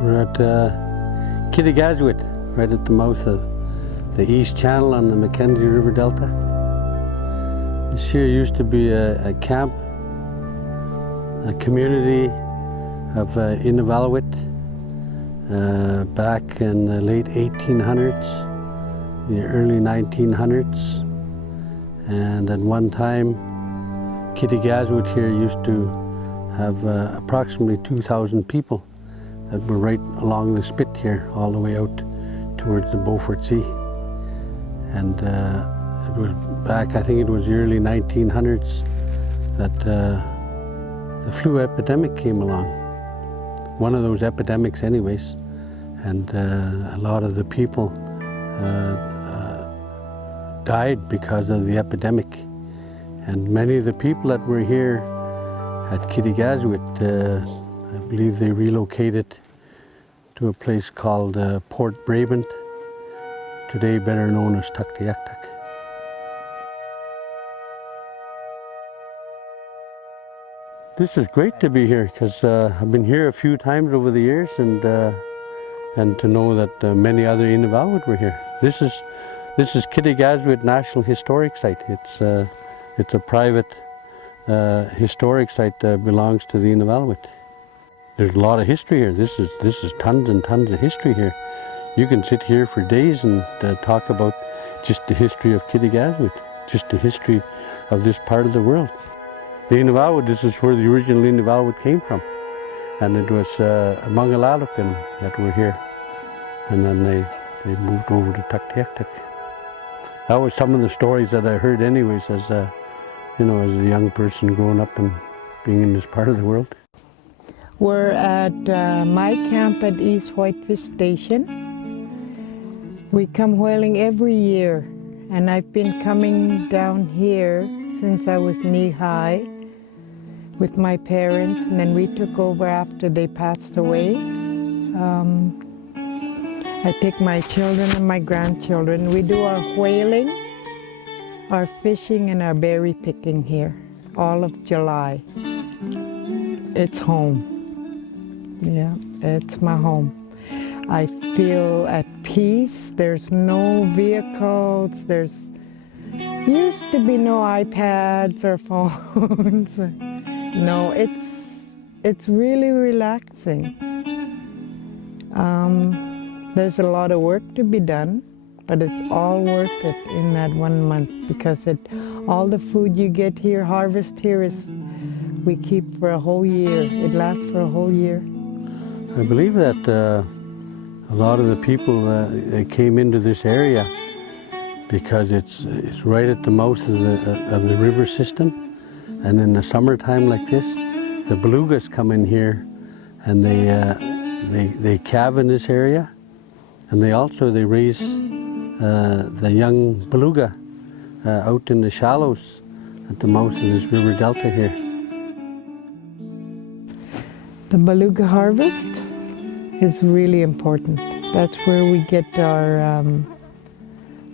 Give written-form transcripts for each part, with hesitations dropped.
We're at Kittigazuit, right at the mouth of the East Channel on the Mackenzie River Delta. This here used to be a camp, a community of Inuvik back in the late 1800s, the early 1900s. And at one time, Kittigazuit here used to have approximately 2,000 people that were right along the spit here, all the way out towards the Beaufort Sea. And it was back, I think it was the early 1900s, that the flu epidemic came along. One of those epidemics anyways. And a lot of the people died because of the epidemic. And many of the people that were here at Kittigazuit, I believe they relocated to a place called Port Brabant, today better known as Tuktoyaktuk. This is great to be here because I've been here a few times over the years, and to know that many other Inuit were here. This is Kittigazuit National Historic Site. It's a private historic site that belongs to the Inuit. There's a lot of history here. This is tons and tons of history here. You can sit here for days and talk about just the history of Kittigazuit, just the history of this part of the world. The Inuit, this is where the original Inuit came from. And it was Mangalalakan that were here. And then they moved over to Tuktoyaktuk. That was some of the stories that I heard anyways as a young person growing up and being in this part of the world. We're at my camp at East Whitefish Station. We come whaling every year, and I've been coming down here since I was knee-high with my parents, and then we took over after they passed away. I take my children and my grandchildren. We do our whaling, our fishing, and our berry picking here, all of July. It's home. Yeah, it's my home. I feel at peace. There's no vehicles. There's used to be no iPads or phones. No, it's really relaxing. There's a lot of work to be done, but it's all worth it in that 1 month because all the food you get here, harvest here, we keep for a whole year. It lasts for a whole year. I believe that a lot of the people they came into this area because it's right at the mouth of the river system, and in the summertime like this, the belugas come in here, and they calve in this area, and they raise the young beluga out in the shallows at the mouth of this river delta here. The beluga harvest is really important. That's where we get our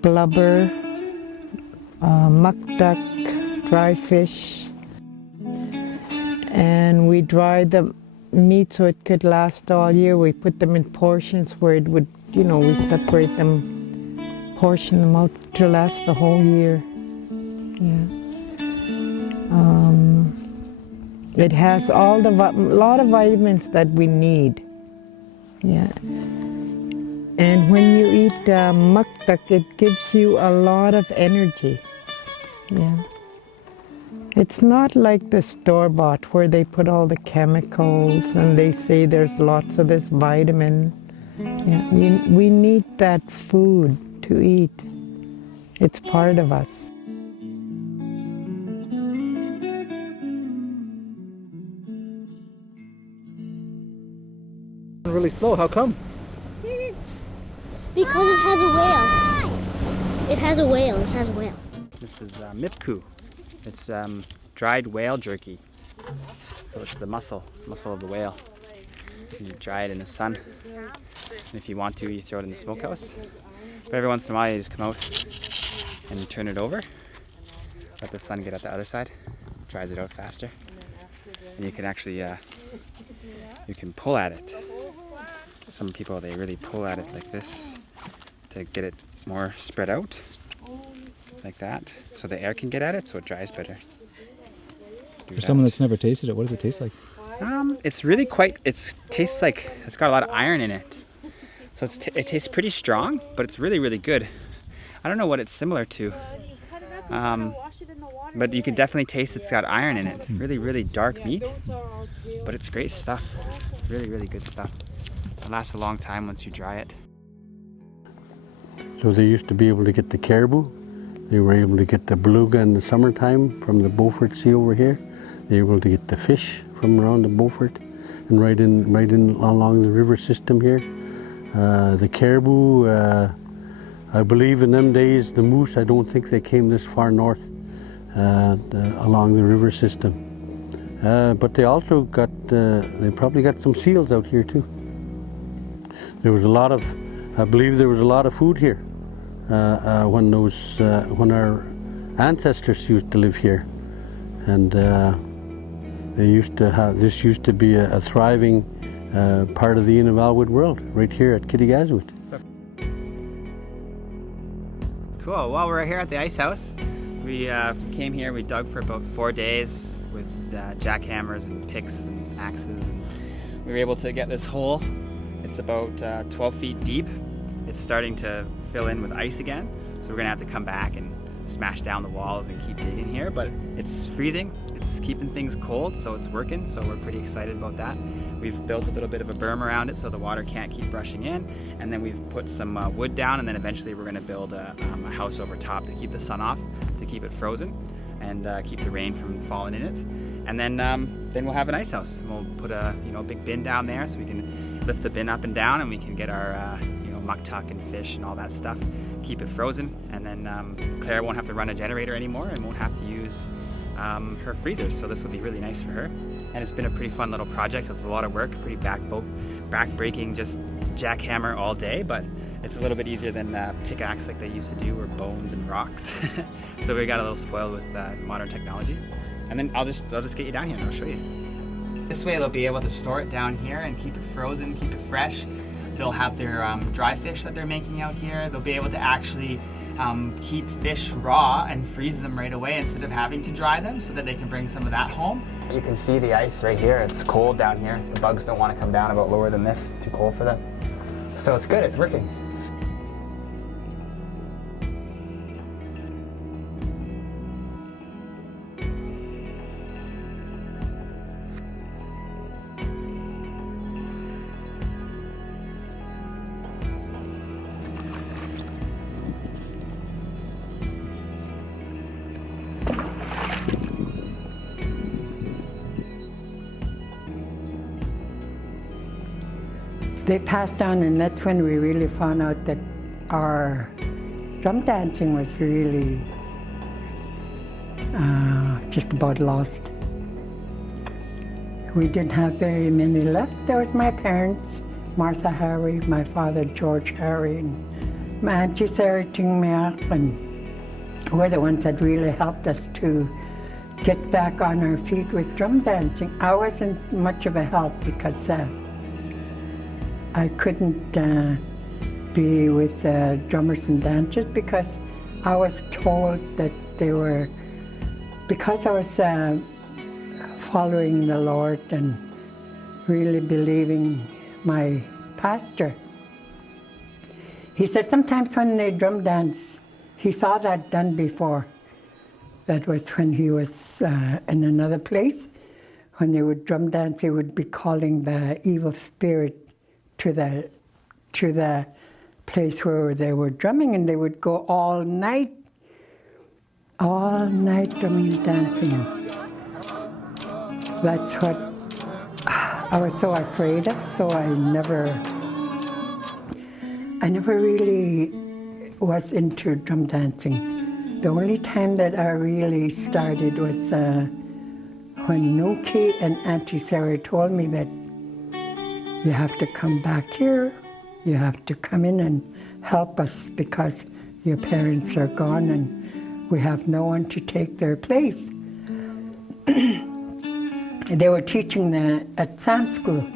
blubber, muck duck, dry fish, and we dry the meat so it could last all year. We put them in portions where it would, we separate them, portion them out to last the whole year. Yeah. It has a lot of vitamins that we need. Yeah. And when you eat muck duck, it gives you a lot of energy. Yeah. It's not like the store-bought where they put all the chemicals and they say there's lots of this vitamin. Yeah. We need that food to eat. It's part of us. Really slow, how come? Because it has a whale. It has a whale. This is mipku. It's dried whale jerky. So it's the muscle of the whale. And you dry it in the sun. And if you want to, you throw it in the smokehouse. But every once in a while, you just come out and you turn it over. Let the sun get at the other side. Dries it out faster. And you can actually, you can pull at it. Some people, they really pull at it like this to get it more spread out, like that, so the air can get at it, so it dries better. For someone that's never tasted it, what does it taste like? It's really it tastes like it's got a lot of iron in it. So it tastes pretty strong, but it's really, really good. I don't know what it's similar to, but you can definitely taste it's got iron in it. Really, really dark meat, but it's great stuff. It's really, really good stuff. It lasts a long time once you dry it. So they used to be able to get the caribou. They were able to get the beluga in the summertime from the Beaufort Sea over here. They were able to get the fish from around the Beaufort and right in along the river system here. The caribou, I believe in them days, the moose, I don't think they came this far north along the river system. But they also got, they probably got some seals out here too. There was a lot of, I believe there was a lot of food here when our ancestors used to live here. And they used to have, this used to be a thriving part of the Inuit world, right here at Kittigazuit. Cool, well, we're here at the ice house. We came here, we dug for about 4 days with jackhammers and picks and axes. And we were able to get this hole. It's about 12 feet deep. It's starting to fill in with ice again, so we're gonna have to come back and smash down the walls and keep digging here, but it's freezing. It's keeping things cold, so it's working, so we're pretty excited about that. We've built a little bit of a berm around it so the water can't keep rushing in, and then we've put some wood down, and then eventually we're gonna build a house over top to keep the sun off, to keep it frozen, and keep the rain from falling in it. And then we'll have an ice house. And we'll put a big bin down there so we can lift the bin up and down, and we can get our muktuk and fish and all that stuff, keep it frozen, and then Claire won't have to run a generator anymore and won't have to use her freezers, so this will be really nice for her. And it's been a pretty fun little project. It's a lot of work, pretty back-breaking, just jackhammer all day, but it's a little bit easier than pickaxe like they used to do, or bones and rocks. So we got a little spoiled with modern technology. And then I'll just get you down here and I'll show you. This way they'll be able to store it down here and keep it frozen, keep it fresh. They'll have their dry fish that they're making out here. They'll be able to actually keep fish raw and freeze them right away instead of having to dry them, so that they can bring some of that home. You can see the ice right here. It's cold down here. The bugs don't want to come down about lower than this. It's too cold for them. So it's good, it's working. They passed on, and that's when we really found out that our drum dancing was really just about lost. We didn't have very many left. There was my parents, Martha Harry, my father George Harry, and my auntie Sarah Tingmeak, and were the ones that really helped us to get back on our feet with drum dancing. I wasn't much of a help because I couldn't be with drummers and dancers, because I was told that they were, because I was following the Lord and really believing my pastor. He said sometimes when they drum dance, he saw that done before. That was when he was in another place. When they would drum dance, they would be calling the evil spirit to the place where they were drumming, and they would go all night drumming and dancing. That's what I was so afraid of, so I never really was into drum dancing. The only time that I really started was when Nuki and Auntie Sarah told me that you have to come back here, you have to come in and help us because your parents are gone and we have no one to take their place. They were teaching at Sam School,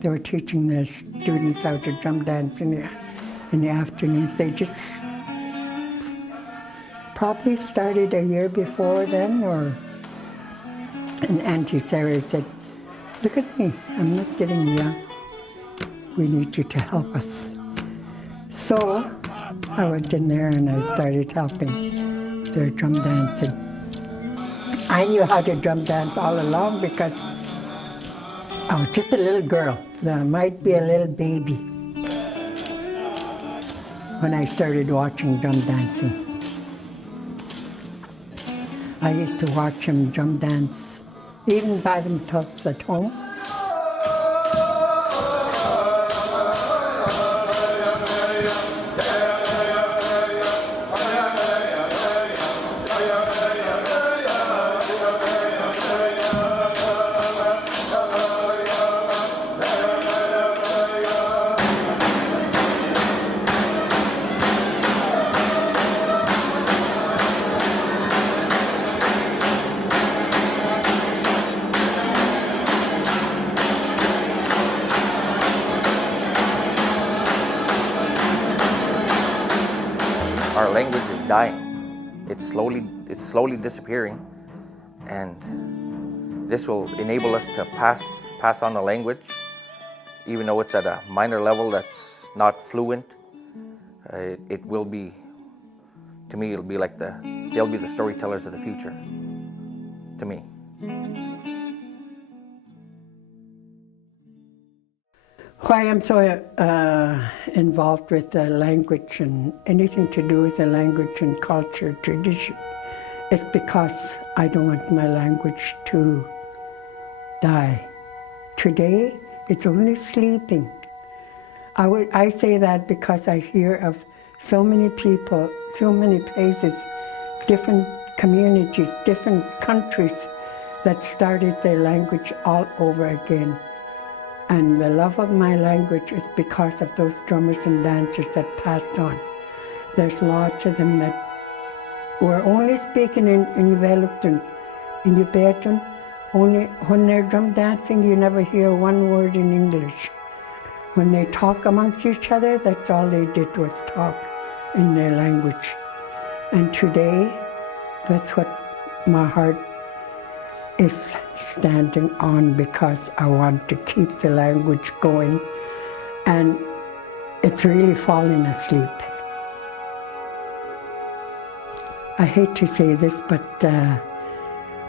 They were teaching the students how to drum dance in the afternoons. They just probably started a year before then, and Auntie Sarah said, "Look at me, I'm not getting young. We need you to help us." So I went in there and I started helping their drum dancing. I knew how to drum dance all along because I was just a little girl. I might be a little baby when I started watching drum dancing. I used to watch them drum dance, even by themselves at home. Our language is dying. It's slowly disappearing, and this will enable us to pass on the language, even though it's at a minor level that's not fluent. It will be, to me, it'll be like they'll be the storytellers of the future, to me. Why I'm so involved with the language and anything to do with the language and culture, tradition, it's because I don't want my language to die. Today, it's only sleeping. I say that because I hear of so many people, so many places, different communities, different countries that started their language all over again. And the love of my language is because of those drummers and dancers that passed on. There's lots of them that were only speaking in Inuit and Tibetan. Only when they're drum dancing, you never hear one word in English. When they talk amongst each other, that's all they did was talk in their language. And today, that's what my heart is standing on, because I want to keep the language going, and it's really falling asleep. I hate to say this, but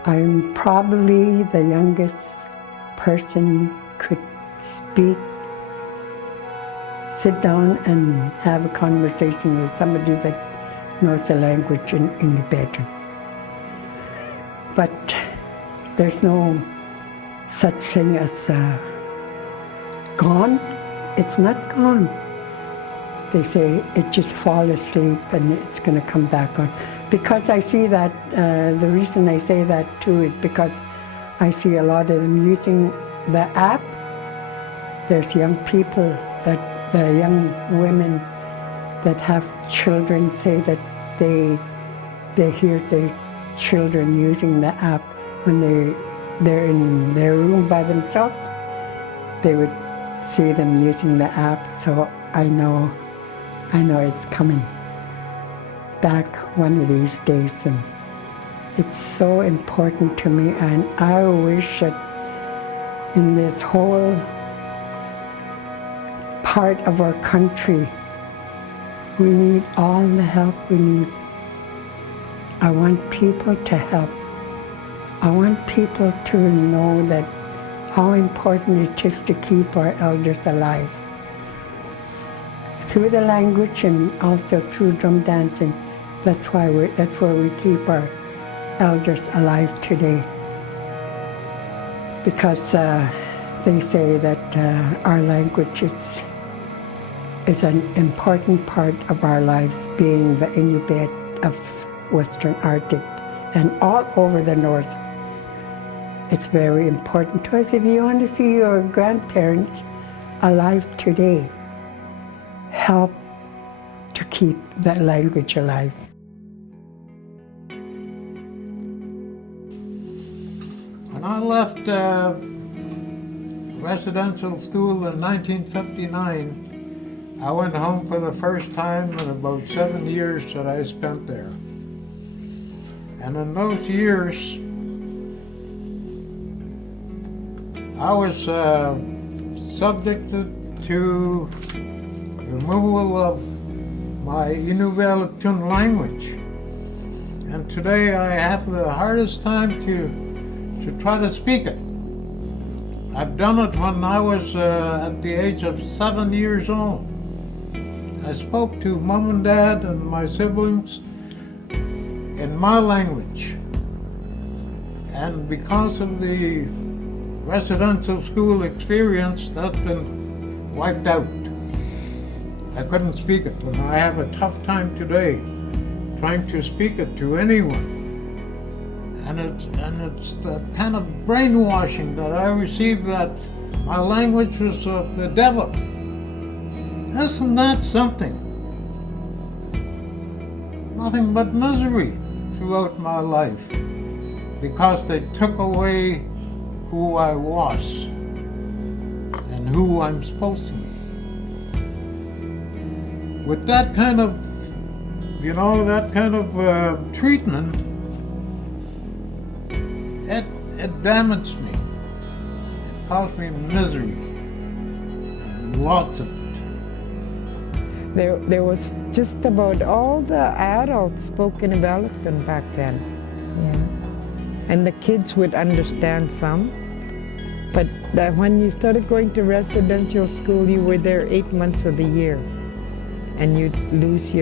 I'm probably the youngest person could speak, sit down and have a conversation with somebody that knows the language in Tibetan. But there's no such thing as gone. It's not gone. They say it just fall asleep and it's going to come back on. Because I see that, the reason I say that too is because I see a lot of them using the app. There's young people, the young women that have children say that they hear their children using the app. When they're in their room by themselves, they would see them using the app. So I know it's coming back one of these days, and it's so important to me. And I wish that in this whole part of our country, we need all the help we need. I want people to help. I want people to know that how important it is to keep our elders alive. Through the language and also through drum dancing, that's where we keep our elders alive today. Because they say that our language is an important part of our lives, being the Inuit of Western Arctic and all over the north. It's very important to us. If you want to see your grandparents alive today, help to keep that language alive. When I left residential school in 1959, I went home for the first time in about 7 years that I spent there. And in those years, I was subjected to removal of my Inuvik language. And today I have the hardest time to try to speak it. I've done it when I was at the age of 7 years old. I spoke to Mom and Dad and my siblings in my language. And because of the residential school experience, that's been wiped out. I couldn't speak it, and I have a tough time today trying to speak it to anyone. And it's the kind of brainwashing that I received that my language was of the devil. Isn't that something? Nothing but misery throughout my life because they took away who I was and who I'm supposed to be. With that kind of, treatment, it damaged me. It caused me misery, and lots of it. There was just about all the adults spoke in Wellington back then. Yeah. And the kids would understand some. But that when you started going to residential school, you were there 8 months of the year. And you'd lose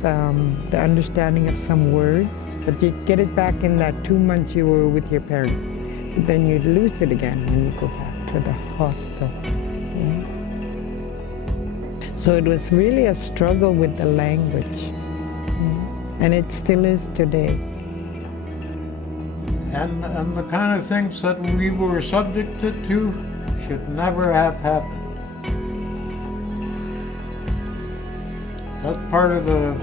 the understanding of some words, but you'd get it back in that 2 months you were with your parents. But then you'd lose it again when you go back to the hostel. Yeah. So it was really a struggle with the language. Yeah. And it still is today. And the kind of things that we were subjected to should never have happened. That's part of the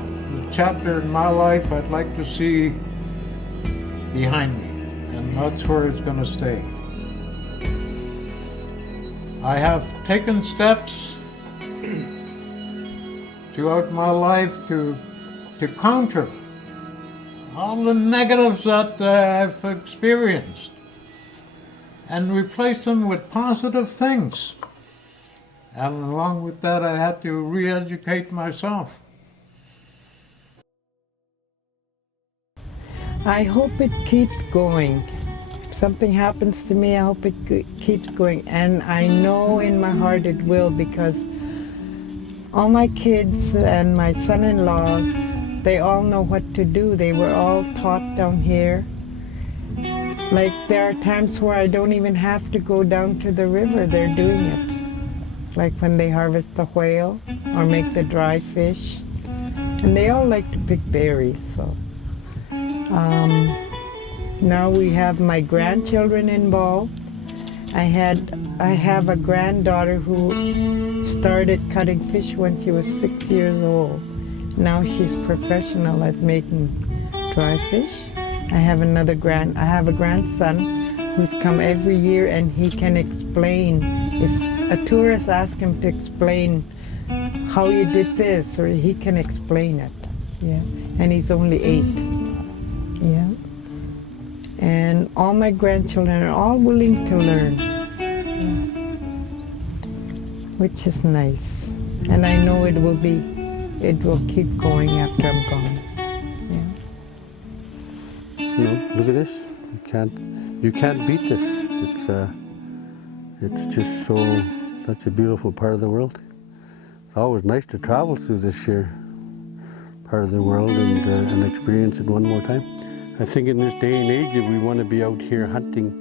chapter in my life I'd like to see behind me, and that's where it's going to stay. I have taken steps throughout my life to counter all the negatives that I've experienced and replace them with positive things. And along with that, I had to re-educate myself. I hope it keeps going. If something happens to me, I hope it keeps going. And I know in my heart it will, because all my kids and my son-in-laws, they all know what to do. They were all taught down here. Like, there are times where I don't even have to go down to the river. They're doing it. Like when they harvest the whale or make the dry fish. And they all like to pick berries, so. Now we have my grandchildren involved. I have a granddaughter who started cutting fish when she was 6 years old. Now she's professional at making dry fish. I have a grandson who's come every year, and he can explain. If a tourist asks him to explain how you did this, or he can explain it. Yeah, and he's only 8. Yeah. And all my grandchildren are all willing to learn, which is nice. And I know it will keep going after I'm gone. Yeah. Look at this. You can't beat this. It's just such a beautiful part of the world. It's always nice to travel through this here part of the world and experience it one more time. I think in this day and age, if we want to be out here hunting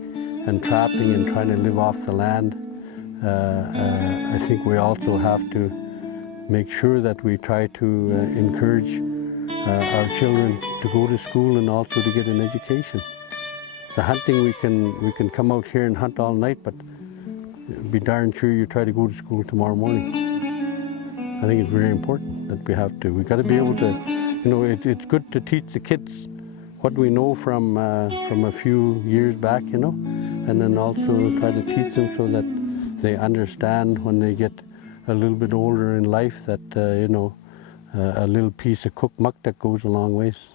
and trapping and trying to live off the land, I think we also have to make sure that we try to encourage our children to go to school and also to get an education. The hunting, we can come out here and hunt all night, but be darn sure you try to go to school tomorrow morning. I think it's very important that we got to be able to, it's good to teach the kids what we know from a few years back, and and then also try to teach them so that they understand when they get a little bit older in life that, a little piece of cooked mukta goes a long ways.